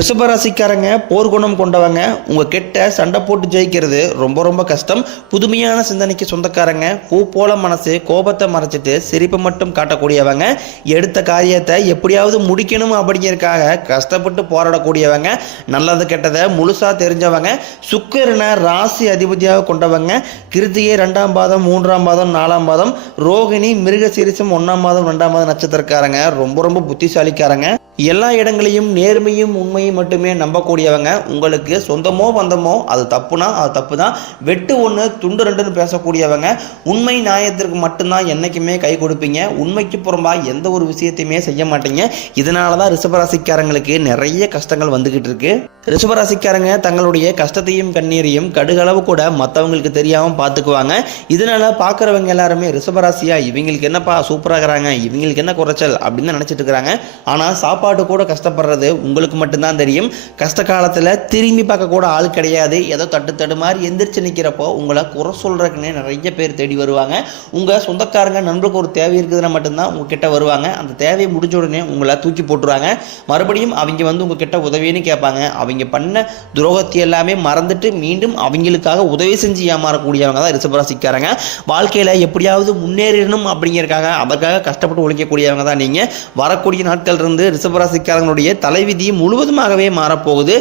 ரிஷபராசிக்காரங்க போர்க்குணம் கொண்டவங்க. உங்கள் கிட்ட சண்டை போட்டு ஜெயிக்கிறது ரொம்ப ரொம்ப கஷ்டம். புதுமையான சிந்தனைக்கு சொந்தக்காரங்க. பூ போல மனசு, கோபத்தை மறைச்சிட்டு சிரிப்பை மட்டும் காட்டக்கூடியவங்க. எடுத்த காரியத்தை எப்படியாவது முடிக்கணும் அப்படிங்கிறதுக்காக கஷ்டப்பட்டு போராடக்கூடியவங்க. நல்லது கெட்டதை முழுசாக தெரிஞ்சவங்க. சுக்கிரனை ராசி அதிபதியாக கொண்டவங்க. கிருத்திகை 2ஆம் பாதம், 3ஆம் பாதம், 4ஆம் பாதம், ரோகிணி மிருகசீரிசம் 1ஆம் பாதம், 2ஆம் பாதம் நட்சத்திரக்காரங்க. ரொம்ப ரொம்ப புத்திசாலிக்காரங்க. எல்லா இடங்களையும் நேர்மையும் உண்மையும் மட்டுமே நம்பக்கூடியவங்க. உங்களுக்கு சொந்தமோ பந்தமோ அது தப்புனா அது தப்பு தான். வெட்டு ஒன்று துண்டு ரெண்டுன்னு பேசக்கூடியவங்க. உண்மை நியாயத்திற்கு மட்டும்தான் என்றைக்குமே கை கொடுப்பீங்க. உண்மைக்கு புறம்பாக எந்த ஒரு விஷயத்தையுமே செய்ய மாட்டீங்க. இதனால தான் ரிஷபராசிக்காரங்களுக்கு நிறைய கஷ்டங்கள் வந்துக்கிட்டு இருக்கு. ரிஷபராசிக்காரங்க தங்களுடைய கஷ்டத்தையும் கண்ணீரையும் கடுகளவு கூட மற்றவங்களுக்கு தெரியாமல் பார்த்துக்குவாங்க. இதனால பார்க்குறவங்க எல்லாருமே ரிஷபராசியா இவங்களுக்கு என்னப்பா சூப்பராகிறாங்க, இவங்களுக்கு என்ன குறைச்சல் அப்படின்னு நினச்சிட்டு இருக்கிறாங்க. ஆனால் சாப்பாடு கூட கஷ்டப்படுறது உங்களுக்கு மட்டும்தான் தெரியும். கஷ்ட காலத்தில் திரும்பி பார்க்க கூட ஆள் கிடையாது. ஏதோ தட்டு மாதிரி எந்திரிச்சு நிற்கிறப்போ உங்களை குறை சொல்றதுக்குன்னே நிறைய பேர் தேடி வருவாங்க. உங்கள் சொந்தக்காரங்க நண்பருக்கு ஒரு தேவை இருக்குதுன்னா மட்டும்தான் உங்ககிட்ட வருவாங்க. அந்த தேவையை முடிஞ்ச உடனே உங்களை தூக்கி போட்டுருவாங்க. மறுபடியும் அவங்க வந்து உங்ககிட்ட உதவின்னு கேட்பாங்க. அவங்க பண்ண துரோகத்தை எல்லாமே மறந்துட்டு மீண்டும் அவங்களுக்காக உதவி செஞ்சு ஏமாறக்கூடியவங்க தான் ரிஷபராசிக்காரங்க. வாழ்க்கையில் எப்படியாவது முன்னேறணும் அப்படிங்கிறதுக்காக அதற்காக கஷ்டப்பட்டு உழைக்கக்கூடியவங்க தான் நீங்கள். வரக்கூடிய நாட்கள் இருந்து ரிஷபராசிக்காரங்களுடைய தலைவிதி முழுவதுமாகவே மாறப்போகுது.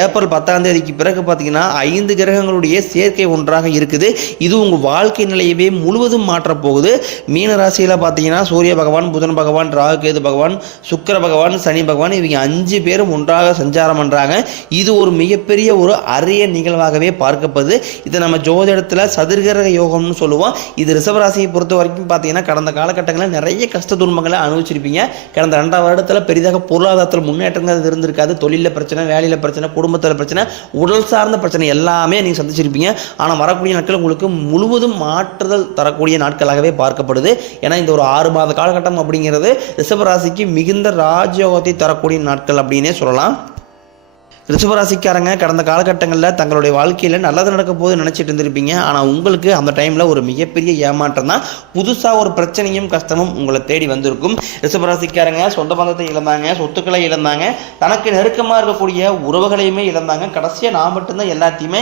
ஏப்ரல் 10ஆம் தேதிக்கு பிறகு பார்த்தீங்கன்னா 5 கிரகங்களுடைய சேர்க்கை ஒன்றாக இருக்குது. இது உங்கள் வாழ்க்கை நிலையவே முழுவதும் மாற்றப்போகுது. மீன ராசியில் பார்த்தீங்கன்னா சூரிய பகவான், புதன் பகவான், ராகு கேது பகவான், சுக்கிர பகவான், சனி பகவான் இவங்க 5 பேரும் ஒன்றாக சஞ்சாரம் பண்ணுறாங்க. இது ஒரு மிகப்பெரிய ஒரு அரிய நிகழ்வாகவே பார்க்கப்படுது. இதை நம்ம ஜோதிடத்தில் சதுர்கிரக யோகம்னு சொல்லுவோம். இது ரிஷபராசியை பொறுத்த வரைக்கும் பார்த்தீங்கன்னா கடந்த காலகட்டங்களில் நிறைய கஷ்ட துன்பங்களை அனுபவிச்சிருப்பீங்க. கடந்த 2 வருடத்தில் பெரிதாக பொருளாதாரத்தில் முன்னேற்றங்கள் இருந்திருக்காது. தொழிலில் பிரச்சனை, வேலையில் பிரச்சனை, குடும்பத்தில் பிரச்சனை, உடல் சார்ந்த பிரச்சனை எல்லாமே நீங்கள் சந்திச்சிருப்பீங்க. ஆனால் வரக்கூடிய நாட்கள் உங்களுக்கு முழுவதும் மாற்றுதல் தரக்கூடிய நாட்களாகவே பார்க்கப்படுது. ஏன்னா இந்த ஒரு 6 மாத காலகட்டம் அப்படிங்கிறது ரிஷபராசிக்கு மிகுந்த ராஜயோகத்தை தரக்கூடிய நாட்கள் அப்படின்னே சொல்லலாம். ரிஷபராசிக்காரங்க கடந்த காலகட்டங்களில் தங்களுடைய வாழ்க்கையில் நல்லது நடக்க போது நினச்சிட்டு இருந்திருப்பீங்க. ஆனால் உங்களுக்கு அந்த டைமில் ஒரு மிகப்பெரிய ஏமாற்றம் தான். புதுசாக ஒரு பிரச்சனையும் கஷ்டமும் உங்களை தேடி வந்திருக்கும். ரிஷபராசிக்காரங்க சொந்த பந்தத்தை இழந்தாங்க, சொத்துக்களை இழந்தாங்க, தனக்கு நெருக்கமாக இருக்கக்கூடிய உறவுகளையுமே இழந்தாங்க. கடைசியாக நான் மட்டும்தான் எல்லாத்தையுமே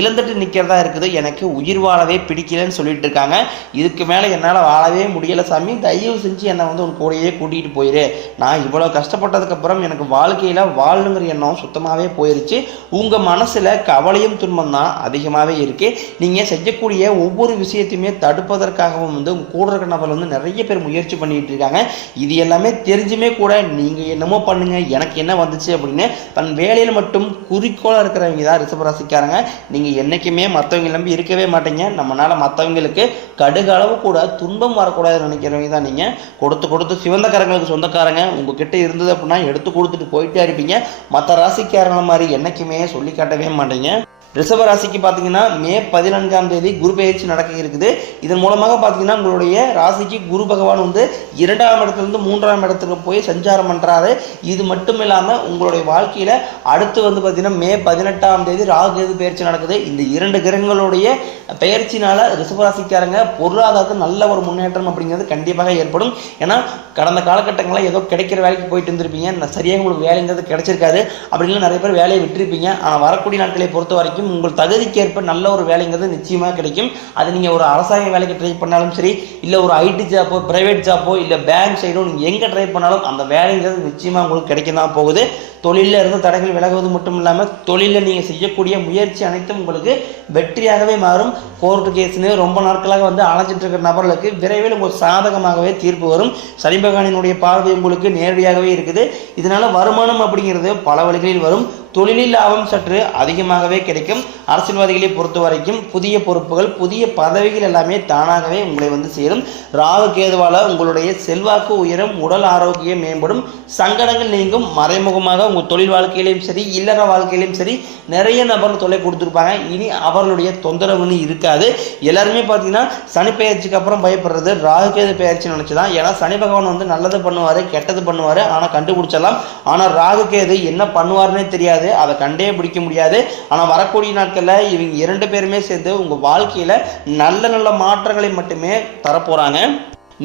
இழந்துட்டு நிற்கிறதா இருக்குது. எனக்கு உயிர் வாழவே பிடிக்கலன்னு சொல்லிட்டு இருக்காங்க. இதுக்கு மேலே என்னால் வாழவே முடியலை சாமி, தயவு செஞ்சு என்னை வந்து உன் கூடையே கூட்டிகிட்டு போயிரு. நான் இவ்வளோ கஷ்டப்பட்டதுக்கப்புறம் எனக்கு வாழ்க்கையில் வாழணுங்கிற எண்ணம் சுத்தமாகவே போயிருச்சு. உங்க மனசுல கவலையும் துன்பம் தான் அதிகமாகவே இருக்கு. நீங்க செய்யக்கூடிய ஒவ்வொரு விஷயத்தையுமே தடுப்பதற்காகவும் வந்து உங்க கூட இருக்கிற நபர் வந்து நிறைய பேர் முயற்சி பண்ணிட்டு இருக்காங்க. இது எல்லாமே தெரிஞ்சுமே கூட நீங்க என்னமோ பண்ணுங்க, எனக்கு என்ன வந்துச்சு அப்படின்னு தன் வேலையில மட்டும் குறிக்கோளா இருக்கிறவங்க தான் ரிஷபராசிக்காரங்க. நீங்க என்னைக்குமே மற்றவங்க நம்பி இருக்கவே மாட்டீங்க. நம்மளால மற்றவங்களுக்கு கடுகளவு கூட துன்பம் வரக்கூடாதுன்னு நினைக்கிறவங்க தான் நீங்க. கொடுத்து சிவந்த கரங்களுக்கு சொந்தக்காரங்க. உங்ககிட்ட இருந்தது அப்படின்னா எடுத்து கொடுத்துட்டு போயிட்டே இருப்பீங்க. மற்ற ராசிக்காரங்க மாதிரி என்னைக்குமே சொல்லி காட்டவே மாட்டீங்க. ரிஷபராசிக்கு பார்த்தீங்கன்னா மே 14ஆம் தேதி குரு பெயர்ச்சி நடக்க இருக்குது. இதன் மூலமாக பார்த்தீங்கன்னா உங்களுடைய ராசிக்கு குரு பகவான் வந்து 2ஆம் இடத்துலேருந்து 3ஆம் இடத்துக்கு போய் சஞ்சாரம் பண்ணுறாரு. இது மட்டும் இல்லாமல் உங்களுடைய வாழ்க்கையில் அடுத்து வந்து பார்த்தீங்கன்னா மே 18ஆம் தேதி ராகு கேது பெயர்ச்சி நடக்குது. இந்த 2 கிரகங்களுடைய பெயர்ச்சினால ரிஷபராசிக்காரங்க பொருளாதாரத்தில் நல்ல ஒரு முன்னேற்றம் அப்படிங்கிறது கண்டிப்பாக ஏற்படும். ஏன்னா கடந்த காலகட்டங்களில் ஏதோ கிடைக்கிற வேலைக்கு போயிட்டு இருந்திருப்பீங்க. சரியாக உங்களுக்கு வேலைங்கிறது கிடைச்சிருக்காது. அப்படின்னா நிறைய பேர் வேலையை விட்டுருப்பீங்க. ஆனால் வரக்கூடிய நாட்களை பொறுத்த வரைக்கும் உங்கள் தகுதிக்கு ஏற்ப நல்ல ஒரு வேலைங்கிறது நிச்சயமாக கிடைக்கும். அது நீங்கள் ஒரு அரசாங்க வேலைக்கு ட்ரை பண்ணாலும் சரி, இல்லை ஒரு ஐடி ஜாப்போ, பிரைவேட் ஜாப்போ, இல்லை பேங்க் சைடோ நீங்கள் எங்கே ட்ரை பண்ணாலும் அந்த வேலைங்கிறது நிச்சயமாக உங்களுக்கு கிடைக்க தான் போகுது. தொழிலில் இருந்து தடைகள் விலகுவது மட்டும் இல்லாமல் தொழிலில் நீங்கள் செய்யக்கூடிய முயற்சி அனைத்தும் உங்களுக்கு வெற்றியாகவே மாறும். கோர்ட்டு கேஸ்னு ரொம்ப நாட்களாக வந்து அலைஞ்சிட்டு இருக்கிற நபர்களுக்கு விரைவில் உங்களுக்கு சாதகமாகவே தீர்ப்பு வரும். சனி பகவானினுடைய பார்வை உங்களுக்கு நேரடியாகவே இருக்குது. இதனால வருமானம் அப்படிங்கிறது பல வழிகளில் வரும். தொழிலில் லாபம் சற்று அதிகமாகவே கிடைக்கும். அரசியல்வாதிகளை பொறுத்த வரைக்கும் புதிய பொறுப்புகள், புதிய பதவிகள் எல்லாமே தானாகவே உங்களை வந்து சேரும். ராகு கேதுவால உங்களுடைய செல்வாக்கு உயரும், உடல் ஆரோக்கியம் மேம்படும், சங்கடங்கள் நீங்கும். மறைமுகமாக உங்கள் தொழில் வாழ்க்கையிலையும் சரி, இல்லற வாழ்க்கையிலையும் சரி நிறைய நபர்கள் தொல்லை கொடுத்துருப்பாங்க. இனி அவர்களுடைய தொந்தரவுன்னு இருக்காது. எல்லாருமே பார்த்தீங்கன்னா சனி பெயர்ச்சிக்கு அப்புறம் பயப்படுறது ராகு கேது பெயர்ச்சி நினச்சி தான். ஏன்னா சனி பகவான் வந்து நல்லது பண்ணுவார், கெட்டது பண்ணுவார், ஆனால் கண்டுபிடிச்சலாம். ஆனால் ராகு கேது என்ன பண்ணுவார்னே தெரியாது, அதை கண்டே பிடிக்க முடியாது. ஆனால் வரக்கூடிய நாட்களில் இவங்க 2 பேருமே சேர்ந்து உங்கள் வாழ்க்கையில் நல்ல நல்ல மாற்றங்களை மட்டுமே தரப்போகிறாங்க.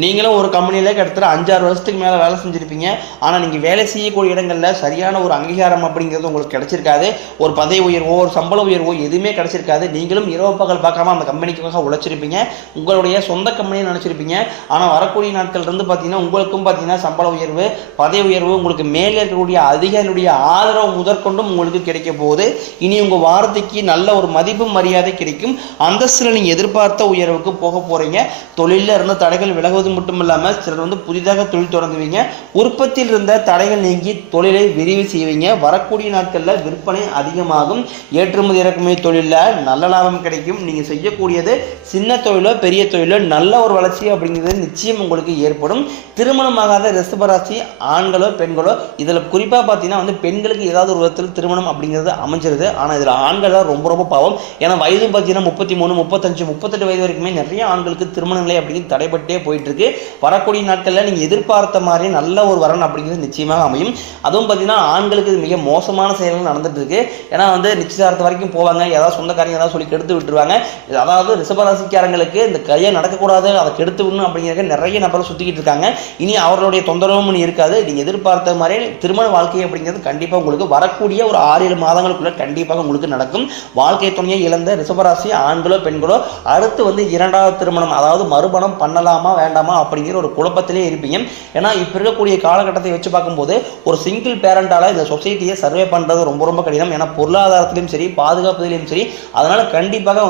நீங்களும் ஒரு கம்பெனியில் கிட்டத்தட்ட 5-6 வருஷத்துக்கு மேலே வேலை செஞ்சுருப்பீங்க. ஆனால் நீங்கள் வேலை செய்யக்கூடிய இடங்களில் சரியான ஒரு அங்கீகாரம் அப்படிங்கிறது உங்களுக்கு கிடைச்சிருக்காது. ஒரு பதவி உயர்வோ ஒரு சம்பள உயர்வோ எதுவுமே கிடைச்சிருக்காது. நீங்களும் இரவு பகல் பார்க்காம அந்த கம்பெனிக்காக உழைச்சிருப்பீங்க. உங்களுடைய சொந்த கம்பெனியை நினச்சிருப்பீங்க. ஆனால் வரக்கூடிய நாட்கள் இருந்து பார்த்தீங்கன்னா உங்களுக்கும் பார்த்தீங்கன்னா சம்பள உயர்வு, பதவி உயர்வு, உங்களுக்கு மேலே இருக்கக்கூடிய அதிகாரிகளுடைய ஆதரவு முதற்கொண்டும் உங்களுக்கு கிடைக்க போகுது. இனி உங்கள் வார்த்தைக்கு நல்ல ஒரு மதிப்பு மரியாதை கிடைக்கும். அந்தஸ்தில் நீங்கள் எதிர்பார்த்த உயர்வுக்கு போக போகிறீங்க. தொழிலில் இருந்த தடைகள் விலகுவது மட்டும் இல்லாமல் சிலர் புதிதாக தொழில் தொடங்குவீங்க. உற்பத்தியில் இருந்த தடைகள் நீங்கி தொழிலை விரிவு செய்வீங்க. வரக்கூடிய நாட்களில் விற்பனை அதிகமாகும். ஏற்றுமதி இறக்குமதி தொழிலில் நல்ல லாபம் கிடைக்கும். நீங்கள் செய்யக்கூடியது சின்ன தொழிலோ பெரிய தொழிலோ நல்ல ஒரு வளர்ச்சி அப்படிங்கிறது நிச்சயம் உங்களுக்கு ஏற்படும். திருமணமாகாத ரிஷபராசி ஆண்களோ பெண்களோ, இதில் குறிப்பாக பார்த்தீங்கன்னா பெண்களுக்கு ஏதாவது ஒரு விதத்தில் திருமணம் அப்படிங்கிறது அமைஞ்சிருது. ஆனால் இதில் ஆண்கள் தான் ரொம்ப ரொம்ப பாவம். ஏன்னா வயதும் பார்த்தீங்கன்னா 33, 35, 38 வயது வரைக்குமே நிறைய ஆண்களுக்கு திருமண நிலை அப்படிங்கிறது தடைபட்டே போயிட்டு இருக்கு. வரக்கூடிய நாட்களில் நீங்கள் எதிர்பார்த்த மாதிரி நல்ல ஒரு வரன் அப்படிங்கிறது நிச்சயமாக அமையும். அதுவும் பார்த்தீங்கன்னா ஆண்களுக்கு மிக மோசமான செயல்கள் நடந்துட்டு இருக்கு. ஏன்னா நிச்சயதார்த்தம் வரைக்கும் போவாங்க, ஏதாவது சொந்தக்காரங்க ஏதாவது சொல்லி கெடுத்து விட்டுருவாங்க. அதாவது ரிஷபராசிக்காரங்களுக்கு இந்த கையை நடக்கக்கூடாது, அதை கெடுத்து விடணும் அப்படிங்கிறத நிறைய நபர்கள் சுற்றிக்கிட்டு இருக்காங்க. இனி அவர்களுடைய தொந்தரவும் இருக்காது. நீங்கள் எதிர்பார்த்த மாதிரி திருமண வாழ்க்கை அப்படிங்கிறது கண்டிப்பாக உங்களுக்கு வரக்கூடிய ஒரு 6-7 மாதங்களுக்குள்ள கண்டிப்பாக உங்களுக்கு நடக்கும். வாழ்க்கை துணையை இழந்த ரிஷபராசி ஆண்களோ பெண்களோ அடுத்து 2வது திருமணம், அதாவது மறுமணம் பண்ணலாமா வேண்டாமா அப்படிங்கிற ஒரு குழப்பத்திலே இருப்பீங்க. ஏன்னா இப்போ இருக்கக்கூடிய காலகட்டத்தை வச்சு பார்க்கும்போது ஒரு சிங்கிள் பேரண்டால இந்த சொசைட்டியை சர்வே பண்ணுறது ரொம்ப ரொம்ப கடினம். ஏன்னா பொருளாதாரத்திலும் சரி பாதுகாப்பதிலும் சரி. அதனால கண்டிப்பாக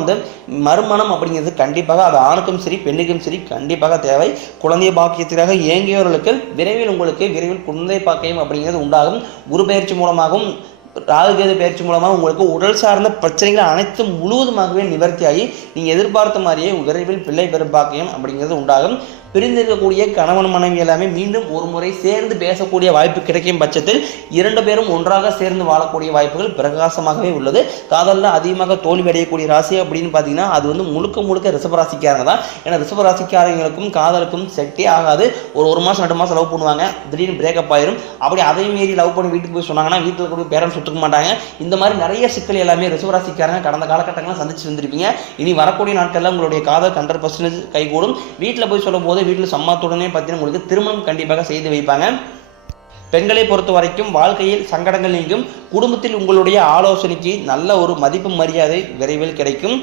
மறுமணம் அப்படிங்கிறது கண்டிப்பாக அது ஆணுக்கும் சரி பெண்ணுக்கும் சரி கண்டிப்பாக தேவை. குழந்தை பாக்கியத்திற்காக இயங்கியவர்களுக்கு விரைவில் குழந்தை பாக்கியம் அப்படிங்கிறது உண்டாகும். குரு பயிற்சி மூலமாகவும் ராகுகேது பயிற்சி மூலமாக உங்களுக்கு உடல் சார்ந்த பிரச்சனைகள் அனைத்தும் முழுவதுமாகவே நிவர்த்தியாகி நீங்கள் எதிர்பார்த்த மாதிரியே விரைவில் பிள்ளை பெரும் பாக்கியம் அப்படிங்கிறது உண்டாகும். பிரிந்திருக்கக்கூடிய கணவன் மனைவி எல்லாமே மீண்டும் ஒரு முறை சேர்ந்து பேசக்கூடிய வாய்ப்பு கிடைக்கும் பட்சத்தில் 2 பேரும் ஒன்றாக சேர்ந்து வாழக்கூடிய வாய்ப்புகள் பிரகாசமாகவே உள்ளது. காதலில் அதிகமாக தோல்வி அடையக்கூடிய ராசி அப்படின்னு பார்த்தீங்கன்னா அது முழுக்க ரிஷபராசிக்காரங்க தான். ஏன்னா ரிஷபராசிக்காரங்களுக்கும் காதலுக்கும் செட்டே ஆகாது. ஒரு மாதம் 2 மாதம் லவ் பண்ணுவாங்க, திடீர்னு பிரேக்கப் ஆயிரும். அப்படி அதே மீறி லவ் பண்ணி வீட்டுக்கு போய் சொன்னாங்கன்னா வீட்டில் கூட பேரண்ட்ஸ் ஒத்துக்க மாட்டாங்க. இந்த மாதிரி நிறைய சிக்கல் எல்லாமே ரிஷபராசிக்காரங்க கடந்த காலகட்டங்களில் சந்திச்சு வந்திருப்பீங்க. இனி வரக்கூடிய நாட்களில் உங்களுடைய காதல் 100% கைகூடும். வீட்டில் போய் சொல்லும் போது வீட்டில் சம்மதத்துடனே பார்த்தீங்கன்னா உங்களுக்கு திருமணம் கண்டிப்பாக செய்து வைப்பாங்க. பெண்களை பொறுத்த வரைக்கும் வாழ்க்கையில் சங்கடங்கள் நீங்கும். குடும்பத்தில் உங்களுடைய ஆலோசனைக்கு நல்ல ஒரு மதிப்பு மரியாதை விரைவில் கிடைக்கும்.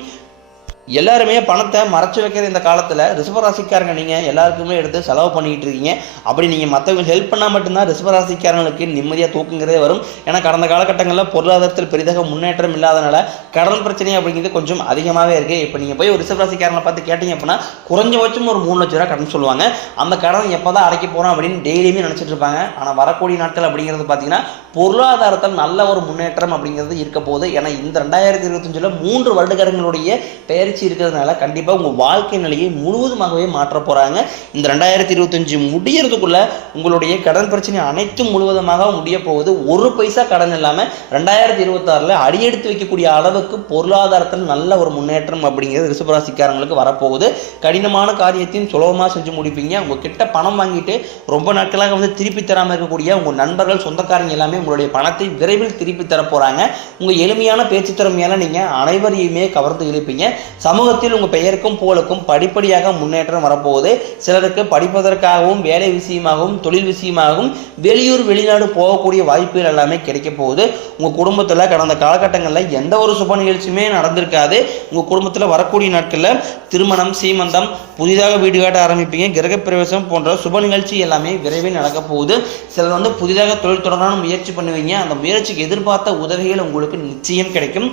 எல்லாருமே பணத்தை மறைச்சு வைக்கிற இந்த காலத்தில் ரிஷபராசிக்காரங்க நீங்கள் எல்லாருக்குமே எடுத்து செலவு பண்ணிக்கிட்டு இருக்கீங்க. அப்படி நீங்கள் மற்றவங்க ஹெல்ப் பண்ணால் மட்டும்தான் ரிஷபராசிக்காரங்களுக்கு நிம்மதியாக தூக்குங்கிறதே வரும். ஏன்னா கடந்த காலகட்டங்களில் பொருளாதாரத்தில் பெரிதாக முன்னேற்றம் இல்லாதனால கடன் பிரச்சனை அப்படிங்கிறது கொஞ்சம் அதிகமாகவே இருக்குது. இப்போ நீங்கள் போய் ஒரு ரிஷபராசிக்காரங்களை பார்த்து கேட்டீங்க அப்படின்னா குறைஞ்சபட்சம் ஒரு 3 லட்ச ரூபா கடன் சொல்லுவாங்க. அந்த கடன் எப்போ தான் அடைக்க போகிறோம் அப்படின்னு டெய்லியுமே நினச்சிட்டு இருப்பாங்க. ஆனால் வரக்கூடிய நாட்கள் அப்படிங்கிறது பார்த்தீங்கன்னா பொருளாதாரத்தில் நல்ல ஒரு முன்னேற்றம் அப்படிங்கிறது இருக்க போகுது. ஏன்னா இந்த 2025 3 வருடங்களுடைய பெயர் இருக்கிறதுனால கண்டிப்பாக உங்கள் வாழ்க்கை நிலையை முழுவதுமாகவே மாற்ற போகிறாங்க. இந்த 2025 முடியறதுக்குள்ள உங்களுடைய கடன் பிரச்சனை அனைத்தும் முழுவதுமாக முடிய போகுது. 1 பைசா கடன் இல்லாமல் 2026 அடியெடுத்து வைக்கக்கூடிய அளவுக்கு பொருளாதாரத்தில் நல்ல ஒரு முன்னேற்றம் அப்படிங்கிறது ரிஷபராசிக்காரங்களுக்கு வரப்போகுது. கடினமான காரியத்தையும் சுலபமாக செஞ்சு முடிப்பீங்க. உங்ககிட்ட பணம் வாங்கிட்டு ரொம்ப நாட்களாக திருப்பி தராமல் இருக்கக்கூடிய உங்கள் நண்பர்கள் சொந்தக்காரங்க எல்லாமே உங்களுடைய பணத்தை விரைவில் திருப்பி தர போகிறாங்க. உங்கள் எளிமையான பேச்சு திறமையால நீங்கள் அனைவரையுமே கவர்ந்து இழுப்பீங்க. சமூகத்தில் உங்கள் பெயருக்கும் புகழுக்கும் படிப்படியாக முன்னேற்றம் வரப்போகுது. சிலருக்கு படிப்பதற்காகவும் வேலை விஷயமாகவும் தொழில் விஷயமாகவும் வெளியூர் வெளிநாடு போகக்கூடிய வாய்ப்புகள் எல்லாமே கிடைக்க போகுது. உங்கள் குடும்பத்தில் கடந்த காலகட்டங்களில் எந்த ஒரு சுப நிகழ்ச்சியுமே நடந்திருக்காது. உங்கள் குடும்பத்தில் வரக்கூடிய நாட்களில் திருமணம், சீமந்தம், புதிதாக வீடு காட்ட ஆரம்பிப்பீங்க. கிரகப்பிரவேசம் போன்ற சுப நிகழ்ச்சி எல்லாமே விரைவில் நடக்க போகுது. சிலர் புதிதாக தொழில் தொடங்கணும் முயற்சி பண்ணுவீங்க. அந்த முயற்சிக்கு எதிர்பார்த்த உதவிகள் உங்களுக்கு நிச்சயம் கிடைக்கும்.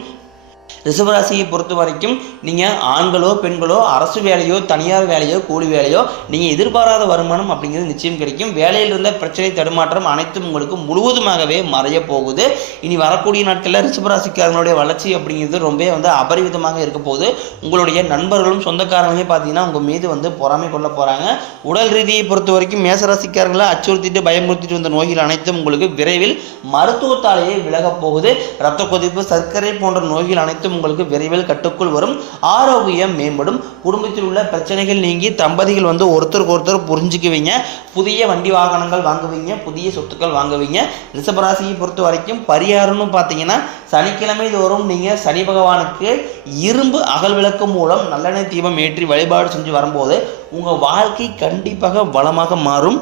ரிஷபராசியை பொறுத்த வரைக்கும் நீங்கள் ஆண்களோ பெண்களோ அரசு வேலையோ தனியார் வேலையோ கூலி வேலையோ நீங்கள் எதிர்பாராத வருமானம் அப்படிங்கிறது நிச்சயம் கிடைக்கும். வேலையில் இருந்த பிரச்சனை தடுமாற்றம் அனைத்தும் உங்களுக்கு முழுவதுமாகவே மறைய போகுது. இனி வரக்கூடிய நாட்களில் ரிஷபராசிக்காரங்களுடைய வளர்ச்சி அப்படிங்கிறது ரொம்ப அபரிவிதமாக இருக்க போகுது. உங்களுடைய நண்பர்களும் சொந்தக்காரங்களே பார்த்தீங்கன்னா உங்கள் மீது பொறாமை கொள்ள போகிறாங்க. உடல் ரீதியை பொறுத்த வரைக்கும் மேசராசிக்காரங்களை அச்சுறுத்திட்டு பயமுறுத்திட்டு வந்த நோய்கள் அனைத்தும் உங்களுக்கு விரைவில் மருத்துவத்தாலேயே விலக போகுது. இரத்த கொதிப்பு, சர்க்கரை போன்ற நோய்கள் அனைத்தும் அனைத்தும் உங்களுக்கு விரைவில் கட்டுக்குள் வரும். ஆரோக்கியம் மேம்படும். குடும்பத்தில் உள்ள பிரச்சனைகள் நீங்கி தம்பதிகள் ஒருத்தருக்கு ஒருத்தர் புரிஞ்சுக்குவீங்க. புதிய வண்டி வாகனங்கள் வாங்குவீங்க, புதிய சொத்துக்கள் வாங்குவீங்க. ரிஷபராசியை பொறுத்த வரைக்கும் பரிகாரம்னு பார்த்தீங்கன்னா சனிக்கிழமை தோறும் நீங்கள் சனி பகவானுக்கு இரும்பு அகல் விளக்கு மூலம் நல்லெண்ணெய் தீபம் ஏற்றி வழிபாடு செஞ்சு வரும்போது உங்கள் வாழ்க்கை கண்டிப்பாக வளமாக மாறும்.